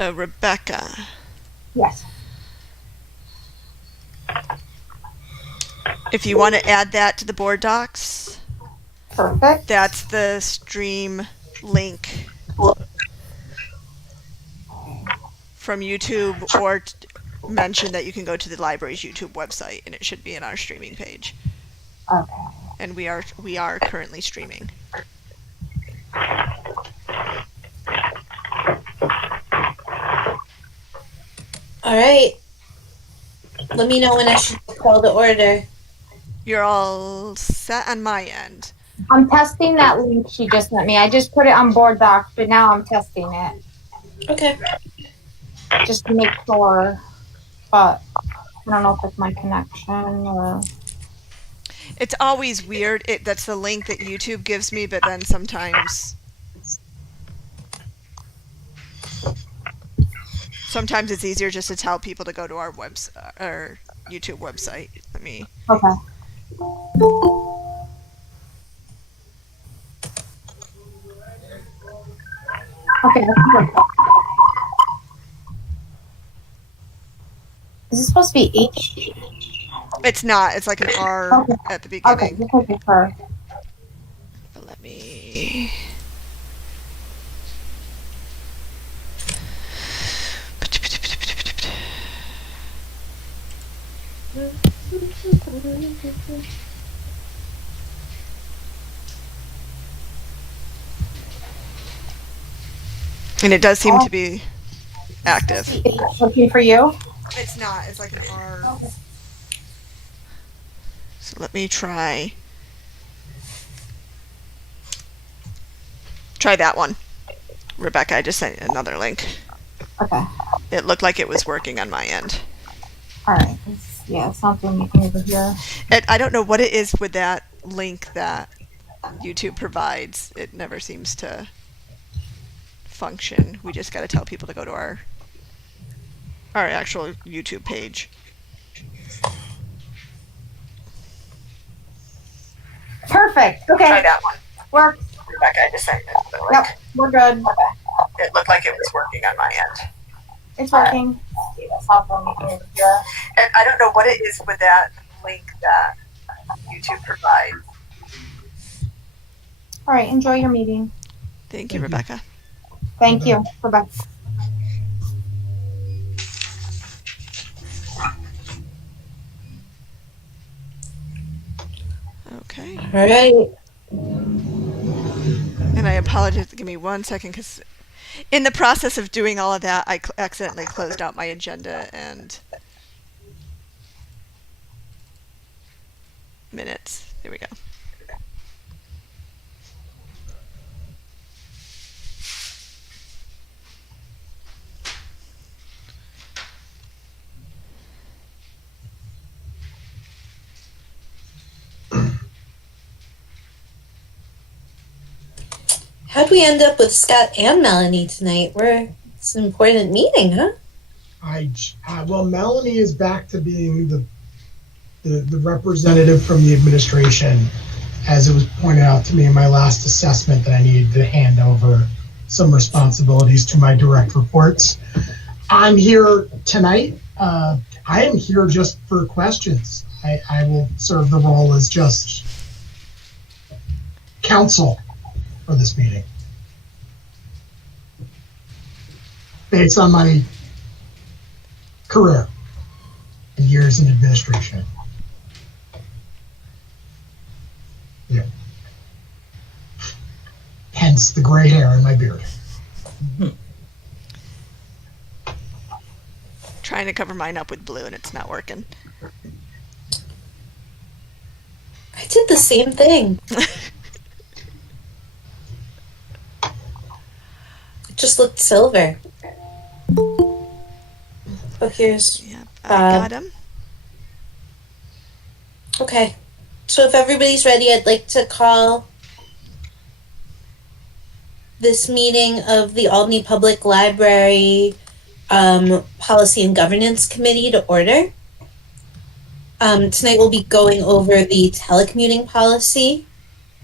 Rebecca. Yes. If you want to add that to the board docs, Perfect. that's the stream link from YouTube, or mention that you can go to the library's YouTube website and it should be in our streaming page. Okay. And we are currently streaming. All right. Let me know when I should call the order. You're all set on my end. I'm testing that link she just sent me. I just put it on board docs, but now I'm testing it. Okay. Just to make sure. But I don't know if it's my connection or... It's always weird. That's the link that YouTube gives me, but then sometimes it's easier just to tell people to go to our YouTube website. Let me. Okay. Okay. Is this supposed to be H? It's not. It's like an R at the beginning. Okay, just make it first. But let me. And it does seem to be active. Looking for you? It's not. It's like an R. Okay. So let me try that one. Rebecca, I just sent you another link. Okay. It looked like it was working on my end. All right. It's not doing anything over here. I don't know what it is with that link that YouTube provides. It never seems to function. We just got to tell people to go to our actual YouTube page. Perfect. Okay. Try that one. Works. Rebecca, I just sent it. Yep. We're good. It looked like it was working on my end. It's working. That's not doing anything over here. And I don't know what it is with that link that YouTube provides. All right. Enjoy your meeting. Thank you, Rebecca. Thank you. Bye-bye. Okay. All right. And I apologize. Give me 1 second, because in the process of doing all of that, I accidentally closed out my agenda and minutes. There we go. How'd we end up with Scott and Melanie tonight? It's an important meeting, huh? Well, Melanie is back to being the representative from the administration, as it was pointed out to me in my last assessment that I needed to hand over some responsibilities to my direct reports. I'm here tonight. I am here just for questions. I will serve the role as just counsel for this meeting, based on my career and years in administration. Yeah. Hence the gray hair in my beard. Trying to cover mine up with blue and it's not working. I did the same thing. It just looked silver. Oh, here's... Yep, I got him. Okay. So if everybody's ready, I'd like to call this meeting of the Albany Public Library Policy and Governance Committee to order. Tonight we'll be going over the telecommuting policy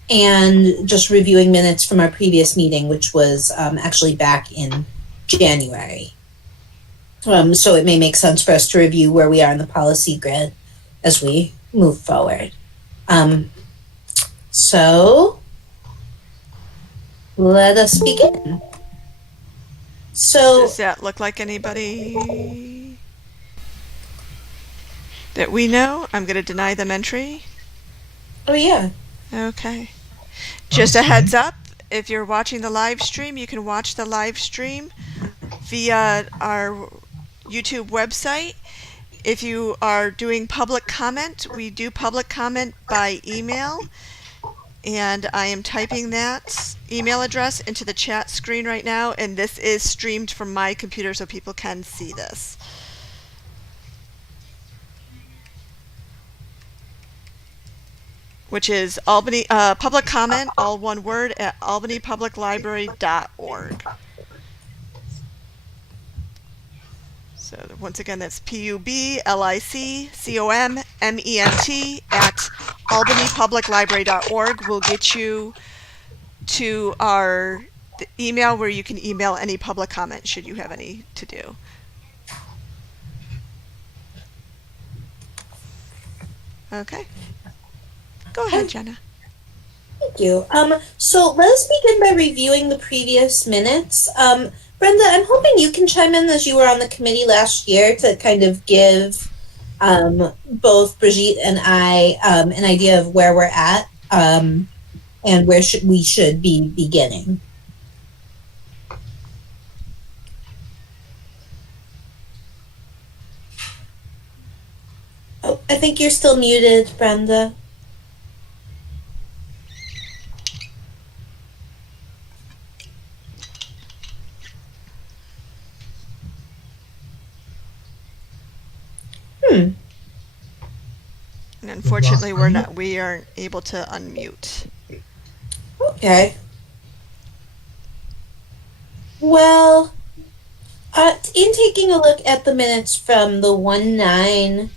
and just reviewing minutes from our previous meeting, which was actually back in January. So it may make sense for us to review where we are in the policy grid as we move forward. So let us begin. So Does that look like anybody that we know? I'm going to deny them entry. oh yeah. Okay. Just a heads up, if you're watching the live stream, you can watch the live stream via our YouTube website. If you are doing public comment, we do public comment by email. And I am typing that email address into the chat screen right now, and this is streamed from my computer so people can see this. Which is Albany public comment, all one word, at albanypubliclibrary.org. So once again, that's PUBLICCOMMENT at albanypubliclibrary.org. Will get you to the email where you can email any public comment should you have any to do. Okay. Go ahead, Jenna. Thank you. So let us begin by reviewing the previous minutes. Brenda, I'm hoping you can chime in as you were on the committee last year to kind of give both Brigitte and I an idea of where we're at and where we should be beginning. Oh, I think you're still muted, Brenda. And unfortunately, we aren't able to unmute. Okay. Well, in taking a look at the minutes from the 1-9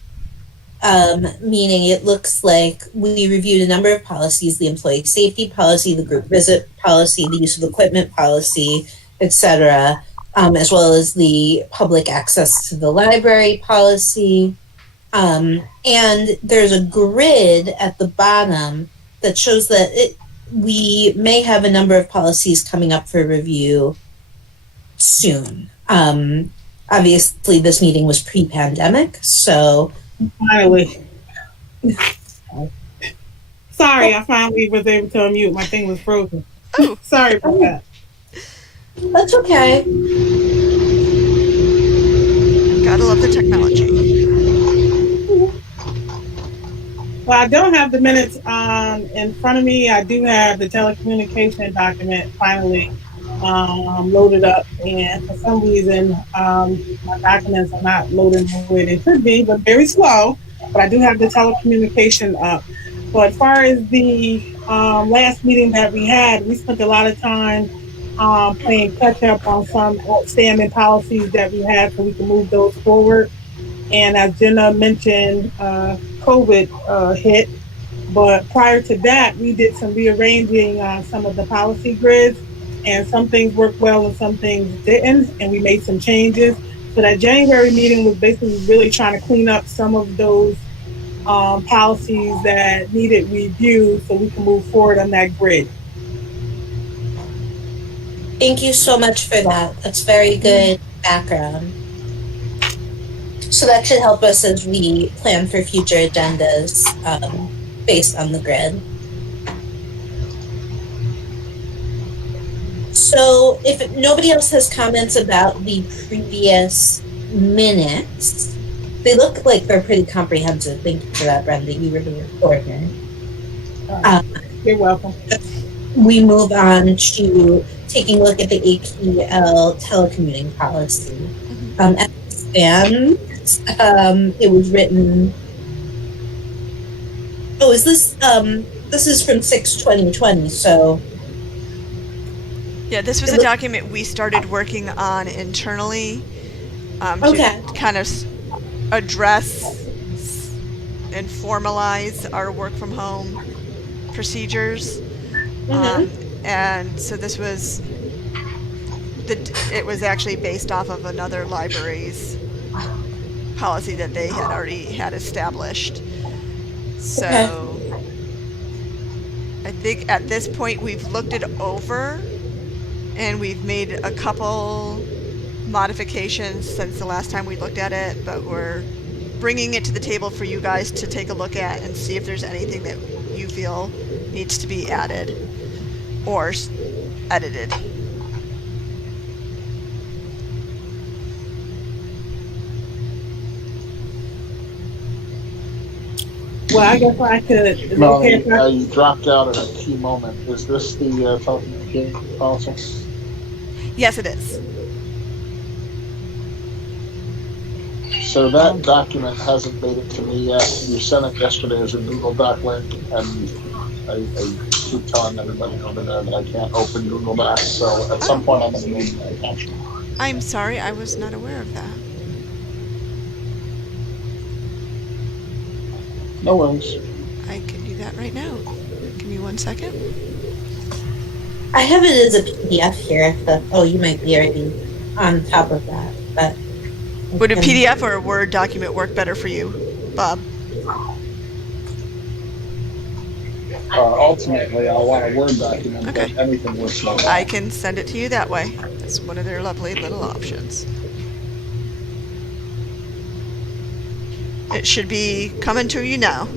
meeting, it looks like we reviewed a number of policies: the employee safety policy, the group visit policy, the use of equipment policy, etc., as well as the public access to the library policy. And there's a grid at the bottom that shows that we may have a number of policies coming up for review soon. Obviously, this meeting was pre-pandemic, so... Finally. Sorry, I finally was able to unmute. My thing was frozen. Oh. Sorry about that. That's okay. Gotta love the technology. Well, I don't have the minutes in front of me. I do have the telecommunication document finally loaded up, and for some reason my documents are not loading the way they should be, but very slow. But I do have the telecommunication up. But as far as the last meeting that we had, we spent a lot of time playing catch up on some outstanding policies that we had so we can move those forward. And as Jenna mentioned, COVID hit, but prior to that, we did some rearranging on some of the policy grids, and some things worked well and some things didn't, and we made some changes. So that January meeting was basically really trying to clean up some of those policies that needed review so we can move forward on that grid. Thank you so much for that. That's very good background. So that should help us as we plan for future agendas based on the grid. So if nobody else has comments about the previous minutes, they look like they're pretty comprehensive. Thank you for that, Brenda. You were the reporter. You're welcome. We move on to taking a look at the APL telecommuting policy. As it stands, it was written. Oh, is this? This is from 6/2020. So. Yeah, this was a document we started working on internally to kind of address and formalize our work from home procedures. And so this was it was actually based off of another library's policy that they had already had established. So I think at this point we've looked it over and we've made a couple modifications since the last time we looked at it, but we're bringing it to the table for you guys to take a look at and see if there's anything that you feel needs to be added or edited. Well, I guess I could. Is it okay Melanie, if I- you dropped out at a key moment. Is this the telecommunications policy? Yes, it is. So that document hasn't made it to me yet. You sent it yesterday as a Google Doc link, and I keep telling everybody over there that I can't open Google Docs. So at some point I'm going to need my attention. I'm sorry, I was not aware of that. No worries. I can do that right now. Give me 1 second. I have it as a PDF here. You might be already on top of that, but Would a PDF or a Word document work better for you, Bob? Ultimately, I'll want a Word document, Okay. but anything works like that. I can send it to you that way. That's one of their lovely little options. It should be coming to you now.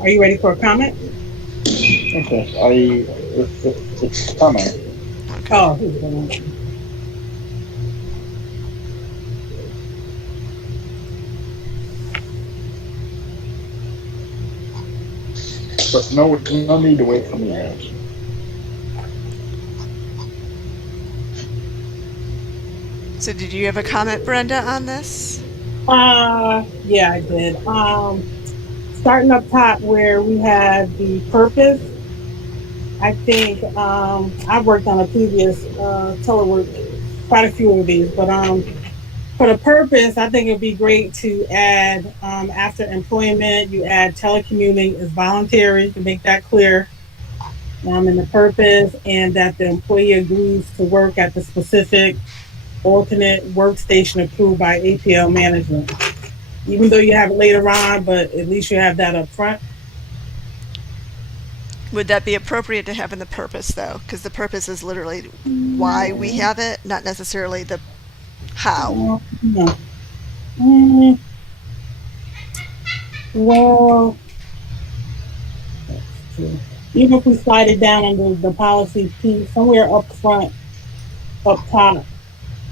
Are you ready for a comment? Okay, it's coming. Okay. Oh, here's the one. But no need to wait for me, guys. So did you have a comment, Brenda, on this? Yeah, I did. Starting up top where we had the purpose, I think I've worked on a previous telework, quite a few of these, but for the purpose, I think it'd be great to add after employment, you add telecommuting is voluntary to make that clear. In the purpose, and that the employee agrees to work at the specific alternate workstation approved by APL management. Even though you have it later on, but at least you have that up front. Would that be appropriate to have in the purpose, though? Because the purpose is literally why we have it, not necessarily the how. No. Well, even if we slide it down under the policy piece, somewhere up front, up top,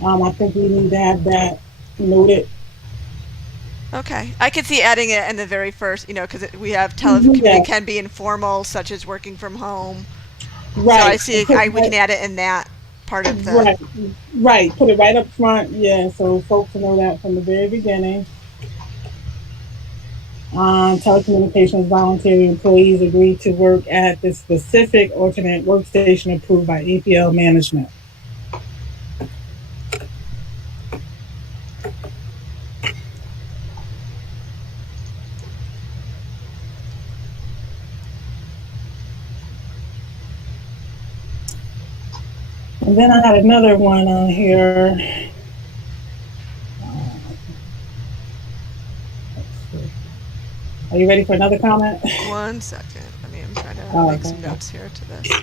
I think we need to have that noted. Okay, I could see adding it in the very first, because we have telecommuting Yeah. can be informal, such as working from home. Right. So I see we can add it in that part of the. Right. Put it right up front. Yeah. So folks know that from the very beginning. Telecommunications voluntary employees agree to work at the specific alternate workstation approved by APL management. And then I had another one on here. Are you ready for another comment? 1 second. I'm trying to make some notes here to this.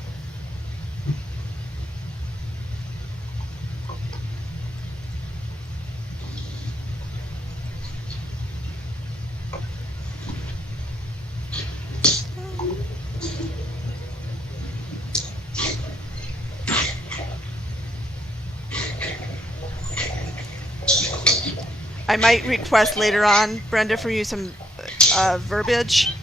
I might request later on, Brenda, for you some verbiage.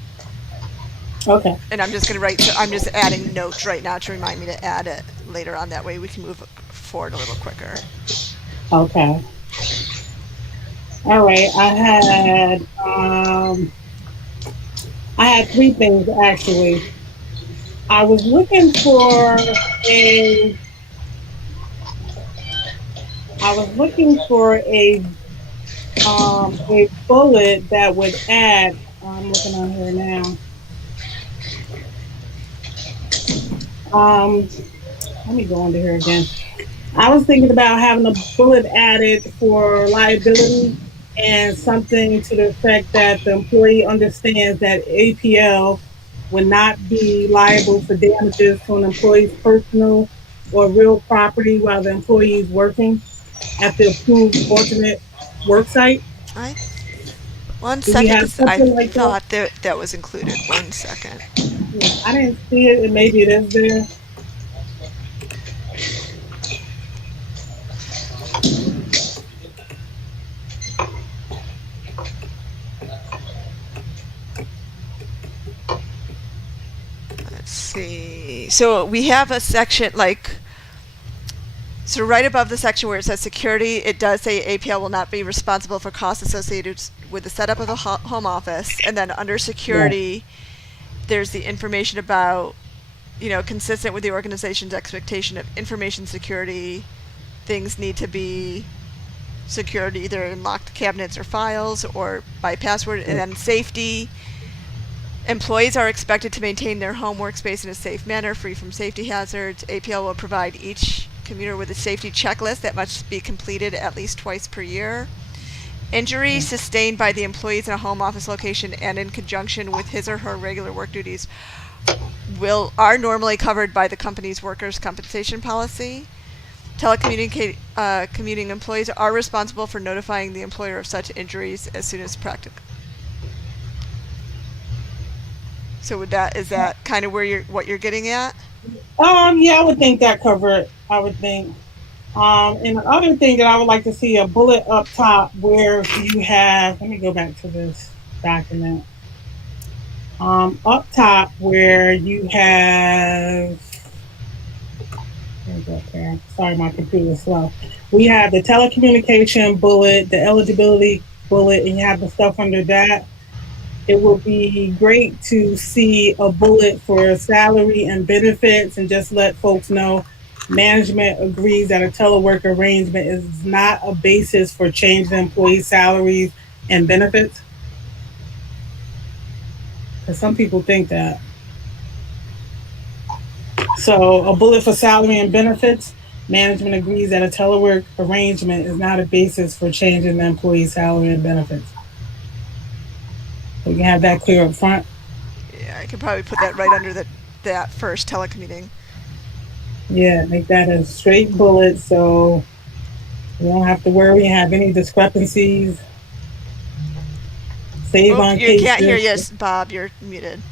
Okay. And I'm just going to write, so I'm just adding notes right now to remind me to add it later on. That way we can move forward a little quicker. Okay. All right. I had three things actually. I was looking for a I was looking for a bullet that would add. I'm looking on here now. Um, Let me go under here again. I was thinking about having a bullet added for liability and something to the effect that the employee understands that APL would not be liable for damages to an employee's personal or real property while the employee is working at the approved alternate work site. I, one Do we second, have because I something like that? thought that was included. 1 second. Yeah, I didn't see it, and maybe it is there. Let's see. So we have a section like, so right above the section where it says security, it does say APL will not be responsible for costs associated with the setup of the home office. And then under security, there's the information about, consistent with the organization's expectation of information security. Things need to be secured either in locked cabinets or files or by password. And then safety. Employees are expected to maintain their home workspace in a safe manner, free from safety hazards. APL will provide each commuter with a safety checklist that must be completed at least twice per year. Injuries sustained by the employees in a home office location and in conjunction with his or her regular work duties are normally covered by the company's workers' compensation policy. Commuting employees are responsible for notifying the employer of such injuries as soon as practical. So is that kind of what you're getting at? Yeah, I would think that covered. I would think. And the other thing that I would like to see a bullet up top where you have. Let me go back to this document. Up top where you have. Okay. Sorry, my computer is slow. We have the telecommunication bullet, the eligibility bullet, and you have the stuff under that. It would be great to see a bullet for salary and benefits and just let folks know management agrees that a telework arrangement is not a basis for changing employee salaries and benefits. Because some people think that. So a bullet for salary and benefits, management agrees that a telework arrangement is not a basis for changing the employee salary and benefits. So you can have that clear up front. Yeah, I could probably put that right under that first telecommuting. Yeah, make that a straight bullet so you don't have to worry and have any discrepancies. Save on you cases. Can't hear you, Bob. You're muted.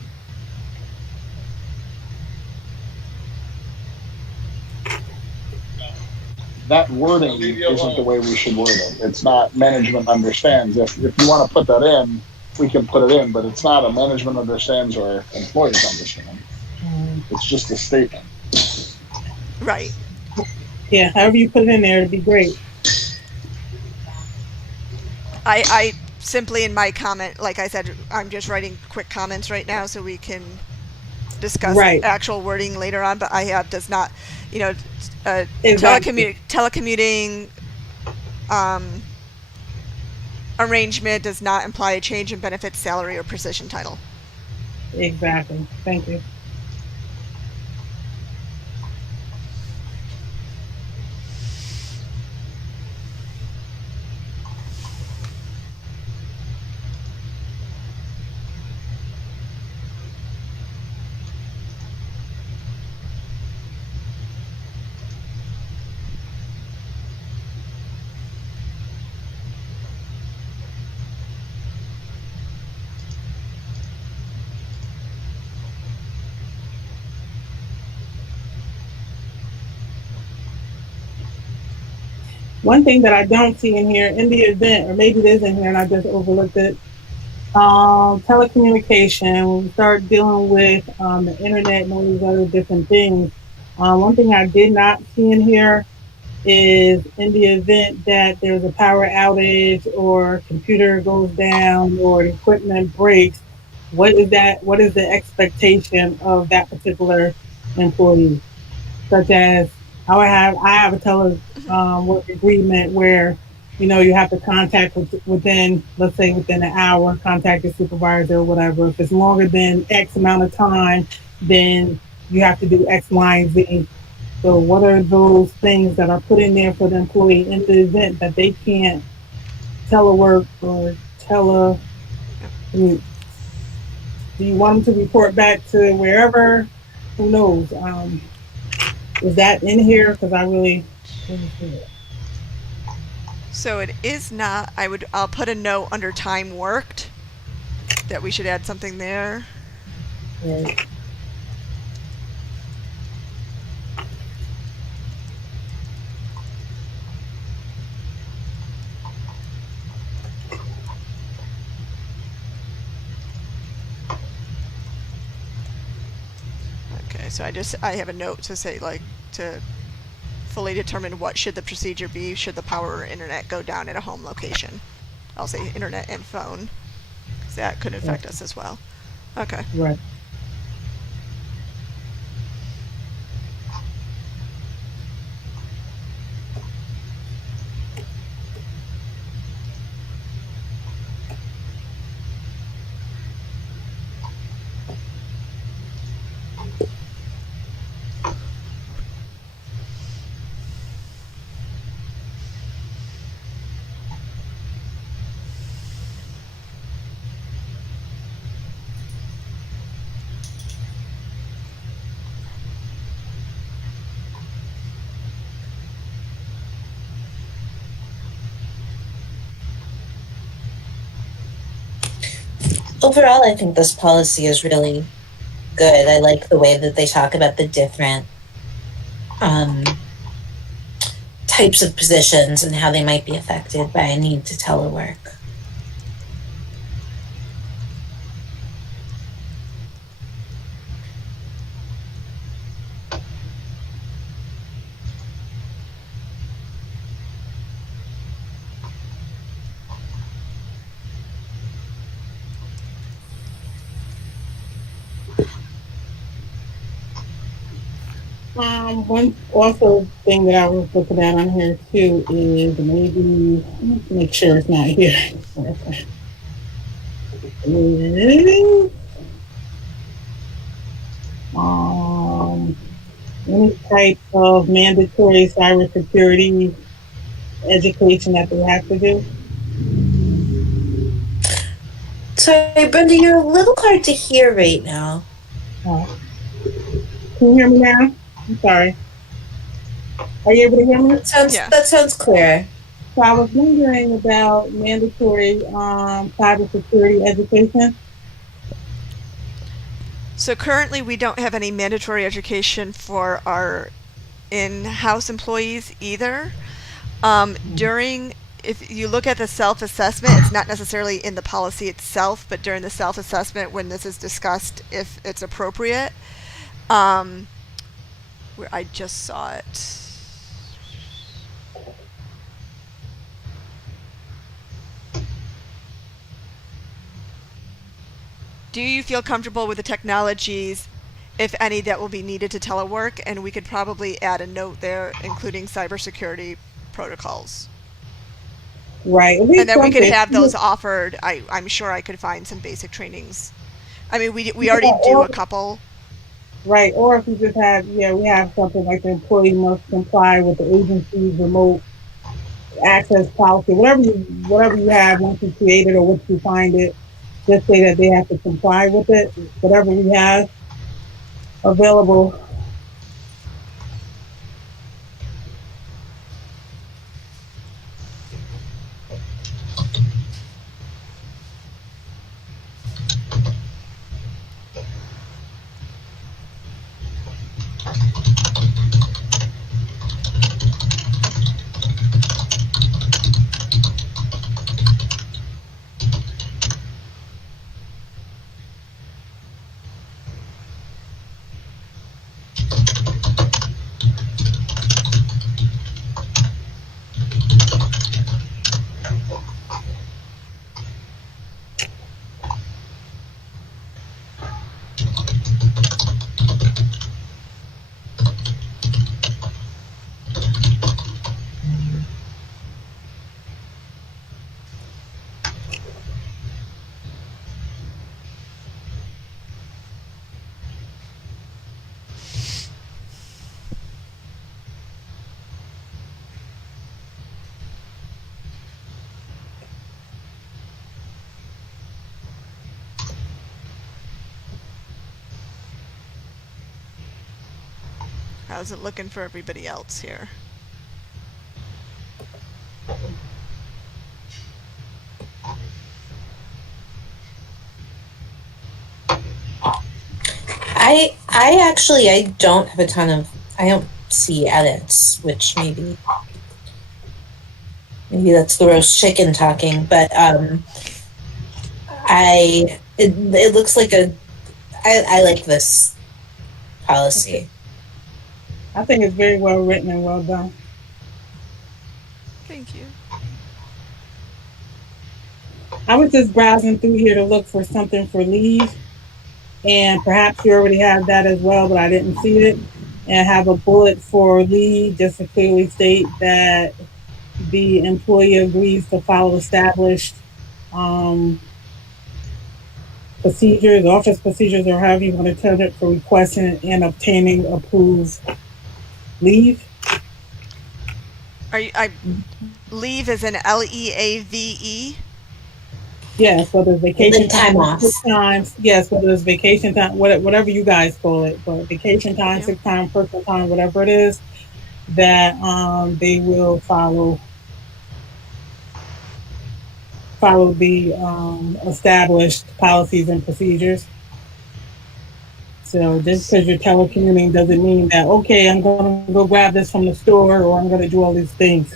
That wording isn't the way we should word it. It's not management understands. If you want to put that in, we can put it in, but it's not a management understands or employees understand. It's just a statement. Right. Yeah, however you put it in there, it'd be great. I simply in my comment, like I said, I'm just writing quick comments right now so we can discuss actual wording later on, but IHAB does not, exactly. telecommuting arrangement does not imply a change in benefits, salary, or position title. Exactly. Thank you. One thing that I don't see in here in the event, or maybe it is in here and I just overlooked it. Telecommunication. When we start dealing with the internet and all these other different things. One thing I did not see in here is in the event that there's a power outage or computer goes down or equipment breaks, what is that? What is the expectation of that particular employee? Such as I have a work agreement where you have to contact within, let's say, within an hour, contact your supervisor or whatever. If it's longer than X amount of time, then you have to do X, Y, and Z. So what are those things that are put in there for the employee in the event that they can't telework or do you want them to report back to wherever? Who knows? Is that in here? Because I really didn't see it. So it is not. I'll put a note under time worked that we should add something there. Right. Okay, so I have a note to say, like, to fully determine what should the procedure be should the power or internet go down at a home location. I'll say internet and phone, because that could affect us as well. Okay. Right. Overall, I think this policy is really good. I like the way that they talk about the different types of positions and how they might be affected by a need to telework. One also thing that I was looking at on here too is maybe make sure it's not here. Any type of mandatory cybersecurity education that they have to do. Sorry, Brenda, you're a little hard to hear right now. Can you hear me now? I'm sorry. Are you able to hear me? That sounds clear. So I was wondering about mandatory cybersecurity education. So currently we don't have any mandatory education for our in-house employees either. If you look at the self-assessment, it's not necessarily in the policy itself, but during the self-assessment when this is discussed, if it's appropriate, where I just saw it. Do you feel comfortable with the technologies, if any, that will be needed to telework? And we could probably add a note there, including cybersecurity protocols. Right. And then we could have those offered. I'm sure I could find some basic trainings. I mean, we already do a couple. Right. Or if you just have, we have something like the employee must comply with the agency's remote access policy, whatever you have once you create it or once you find it. Just say that they have to comply with it, whatever we have available. How's it looking for everybody else here? I don't have a ton of, I don't see edits, which maybe that's the roast chicken talking, but it looks like I like this policy. I think it's very well written and well done. Thank you. I was just browsing through here to look for something for leave, and perhaps you already have that as well, but I didn't see it. And I have a bullet for leave just to clearly state that the employee agrees to follow established procedures, office procedures, or however you want to term it, for requesting and obtaining approved leave. Leave is an LEAVE? Yes, whether it's vacation The time off. sick times, yes, whether it's vacation time, whatever you guys call it, but vacation time, Yeah. sick time, personal time, whatever it is, that they will follow the established policies and procedures. So just because you're telecommuting doesn't mean that, okay, I'm going to go grab this from the store or I'm going to do all these things.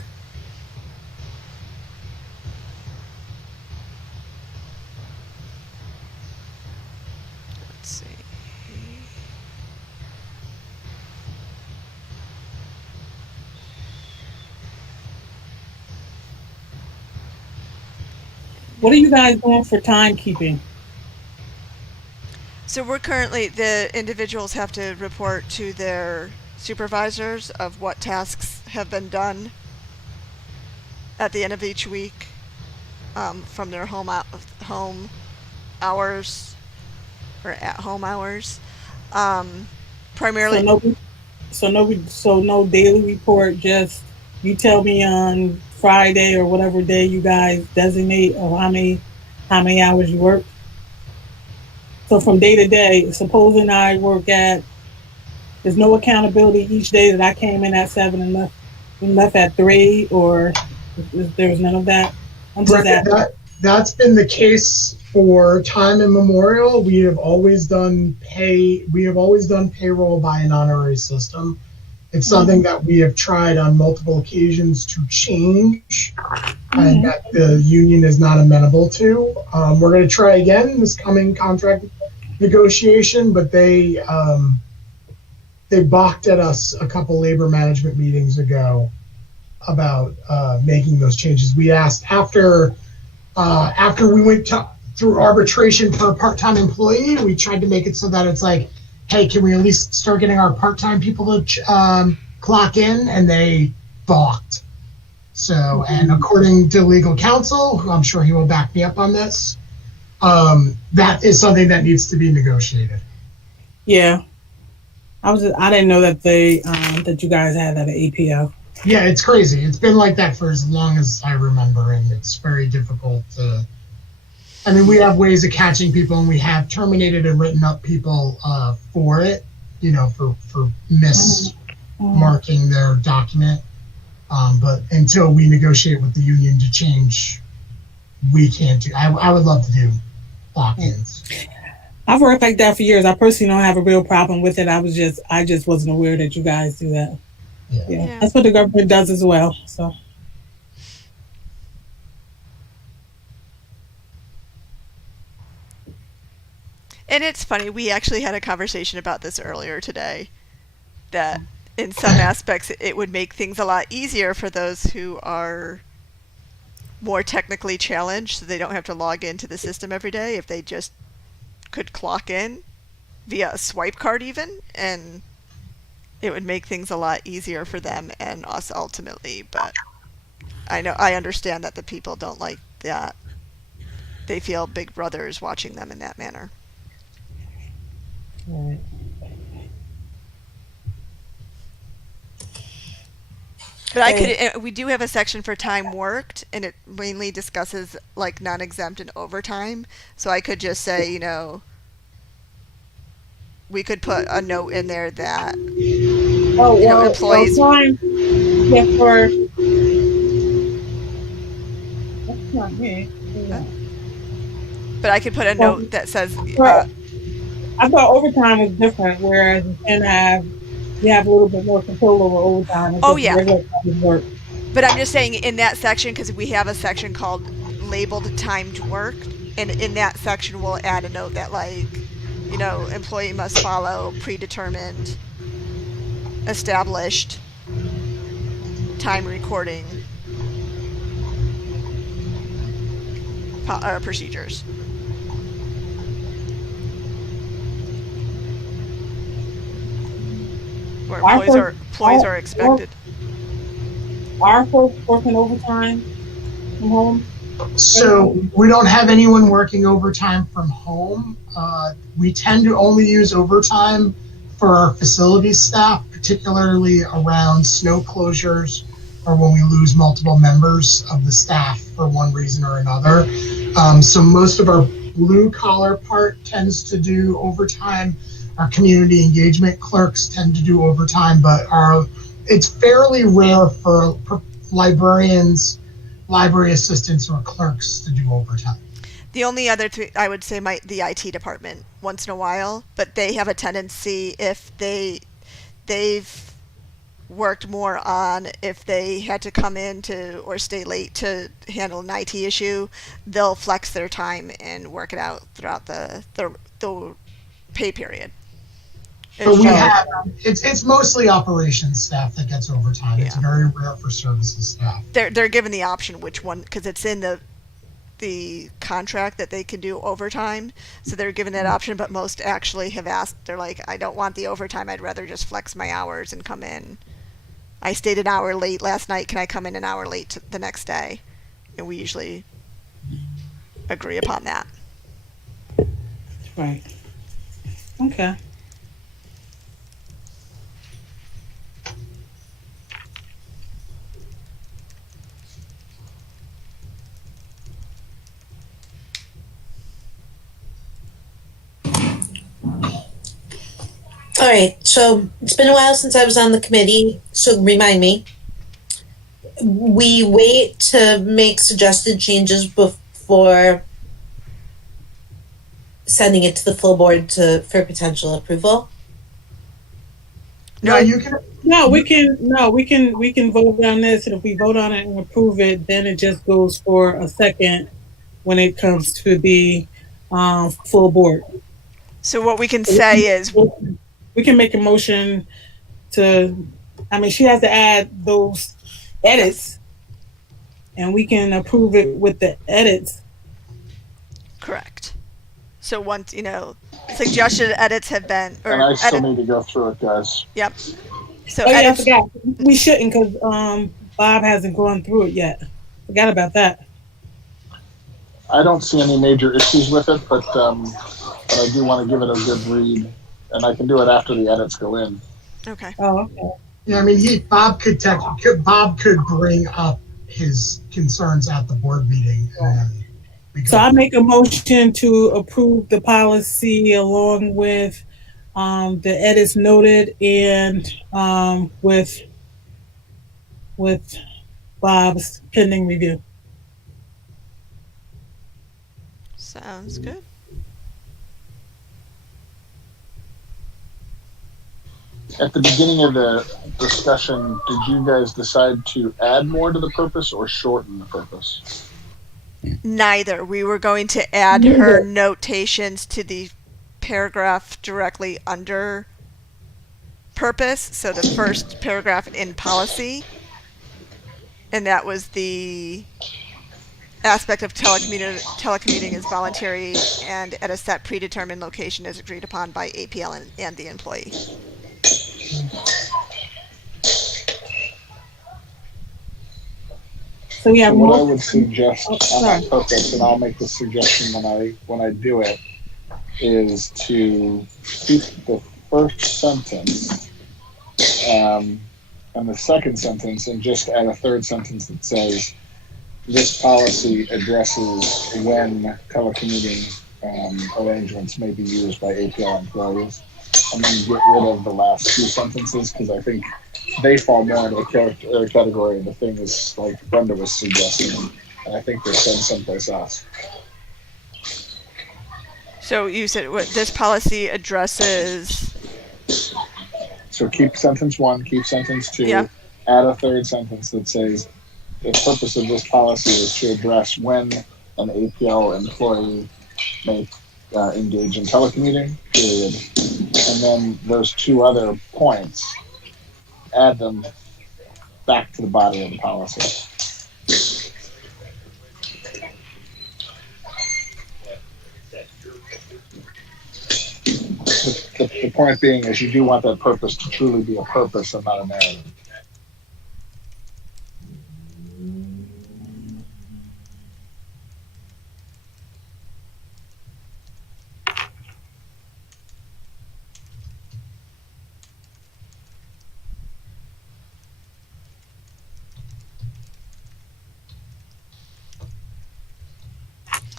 Let's see. What are you guys doing for timekeeping? So we're currently, the individuals have to report to their supervisors of what tasks have been done at the end of each week, from their home hours or at home hours. Primarily, So no daily report. Just you tell me on Friday or whatever day you guys designate, or how many hours you work. So from day to day, supposing I work at, there's no accountability each day that I came in at 7 and left at 3, or there was none of that. That's been the case for time immemorial. We have always done payroll by an honorary system. It's something that we have tried on multiple occasions to change, and that the union is not amenable to. We're going to try again this coming contract negotiation, but they balked at us a couple labor management meetings ago about making those changes. We asked after we went through arbitration for a part-time employee, we tried to make it so that it's like, hey, can we at least start getting our part-time people to clock in? And they balked. So, and according to legal counsel, who I'm sure he will back me up on this, that is something that needs to be negotiated. Yeah, I didn't know that that you guys had that at APO. Yeah, it's crazy. It's been like that for as long as I remember, and it's very difficult to. I mean, we have ways of catching people, and we have terminated and written up people for it, for mismarking their document. But until we negotiate with the union to change, we can't do. I would love to do lock-ins. I've worked like that for years. I personally don't have a real problem with it. I just wasn't aware that you guys do that. Yeah. That's what the government does as well. So. and it's funny, we actually had a conversation about this earlier today, that in some aspects it would make things a lot easier for those who are more technically challenged, so they don't have to log into the system every day, if they just could clock in via a swipe card even, and it would make things a lot easier for them and us ultimately. But I understand that the people don't like that. They feel Big Brother is watching them in that manner. Right. But we do have a section for time worked, and it mainly discusses like non-exempt and overtime. So I could just say, we could put a note in there that Oh, well, employees. time, yeah, for, that's not me. Yeah. But I could put a Well, note that says, I thought overtime was different, whereas you have a little bit more control over overtime. It's oh just yeah. regular time work. But I'm just saying in that section, because we have a section called labeled timed work, and in that section we'll add a note that like, employee must follow predetermined, established time recording procedures. Where employees are expected. Are folks working overtime from home? So we don't have anyone working overtime from home. We tend to only use overtime for our facilities staff, particularly around snow closures or when we lose multiple members of the staff for one reason or another. So most of our blue collar part tends to do overtime. Our community engagement clerks tend to do overtime, but it's fairly rare for librarians, library assistants, or clerks to do overtime. The only other three, I would say, the IT department once in a while, but they have a tendency if they've worked more on if they had to come in to or stay late to handle an IT issue, they'll flex their time and work it out throughout the pay period. But it's mostly operations staff that gets overtime. It's very rare for services staff. They're given the option which one, because it's in the contract that they can do overtime, so they're given that option. But most actually have asked. They're like, I don't want the overtime. I'd rather just flex my hours and come in. I stayed an hour late last night. Can I come in an hour late the next day? And we usually agree upon that. Right. Okay. All right, so it's been a while since I was on the committee, so remind me. We wait to make suggested changes before sending it to the full board for potential approval. No, you can. We can vote on this, and if we vote on it and approve it, then it just goes for a second when it comes to the full board. So what we can say is we can make a motion to. I mean, she has to add those edits, and we can approve it with the edits. Correct. So once suggested edits have been, and I still need to go through it, guys. Yep. So I forgot. We shouldn't, because Bob hasn't gone through it yet. Forgot about that. I don't see any major issues with it, but I do want to give it a good read, and I can do it after the edits go in. Okay. Oh, okay. Yeah, I mean, Bob could bring up his concerns at the board meeting. So I make a motion to approve the policy along with the edits noted and with Bob's pending review. Sounds good. At the beginning of the discussion, did you guys decide to add more to the purpose or shorten the purpose? Neither. We were going to add her notations to the paragraph directly under purpose, so the first paragraph in policy, and that was the aspect of telecommuting is voluntary and at a set predetermined location as agreed upon by APL and the employee. So we have what I would suggest on that purpose, and I'll make the suggestion when I do it, is to keep the first sentence and the second sentence, and just add a third sentence that says, this policy addresses when telecommuting arrangements may be used by APL employees. and then get rid of the last two sentences because I think they fall more into the category. The thing is, like Brenda was suggesting, and I think they're said someplace else. So you said what this policy addresses. So keep sentence 1, keep sentence 2, Yeah. add a third sentence that says the purpose of this policy is to address when an APL employee may engage in telecommuting, period. And then those two other points, add them back to the body of the policy. The point being is you do want that purpose to truly be a purpose and not a narrative.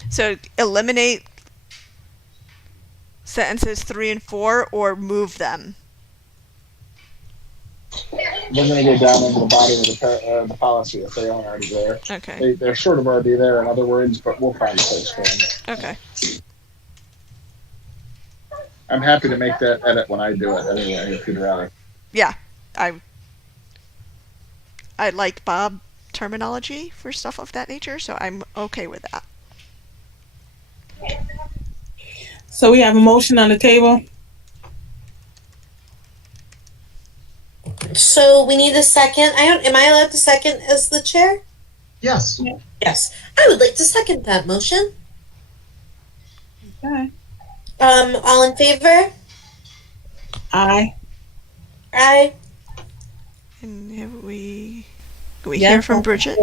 So eliminate sentences 3 and 4 or move them. They're going to go down into the body of the policy if they aren't already there. Okay. They're sort of already there, in other words, but we'll find a place for them. Okay. I'm happy to make that edit when I do it anyway, if you'd rather. Yeah. I like Bob terminology for stuff of that nature, so I'm okay with that. So we have a motion on the table. So we need a second. Am I allowed to second as the chair? Yes. Yes. I would like to second that motion. Okay. All in favor? Aye. Aye. And have we hear Yes. from Bridget?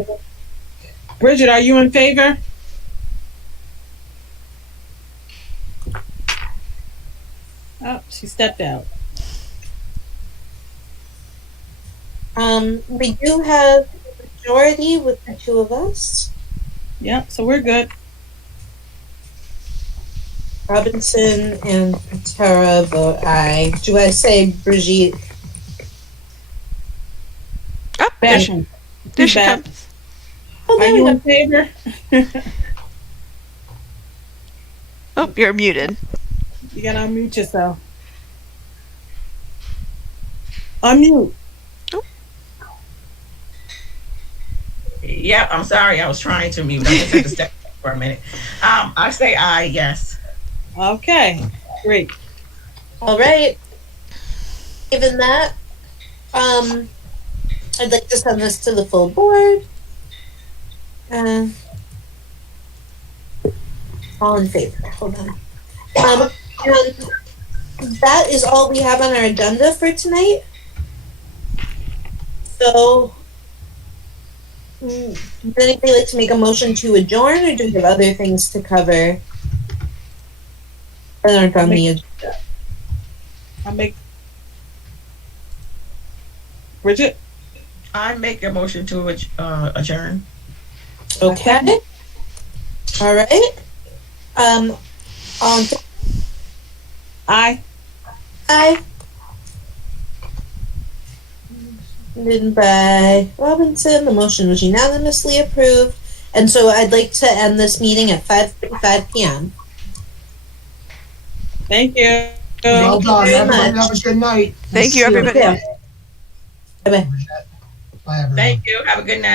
Bridget, are you in favor? Oh, she stepped out. We do have a majority with the two of us. Yep, so we're good. Robinson and Tara vote aye. Do I say Brigitte? Oh, Fashion. there she Feedback. comes. Oh, Are there we you go. in favor? Oh, you're muted. You gotta unmute yourself. Unmute. Yep, I'm sorry. I was trying to mute. I just had to step back for a minute. I say aye, yes. Okay, great. All right. Given that, I'd like to send this to the full board. All in favor. Hold on. And that is all we have on our agenda for tonight. So, would anybody like to make a motion to adjourn, or do we have other things to cover that aren't on the agenda? I'll make Bridget. I make a motion to adjourn. Okay. All right. On Aye. aye. Written by Robinson. The motion was unanimously approved. And so I'd like to end this meeting at 5:35 p.m. Thank you. Well done. very Everyone much. have a good night. Thank you, See everybody. Yeah. Bye-bye. Bye, everyone. Thank you. Have a good night.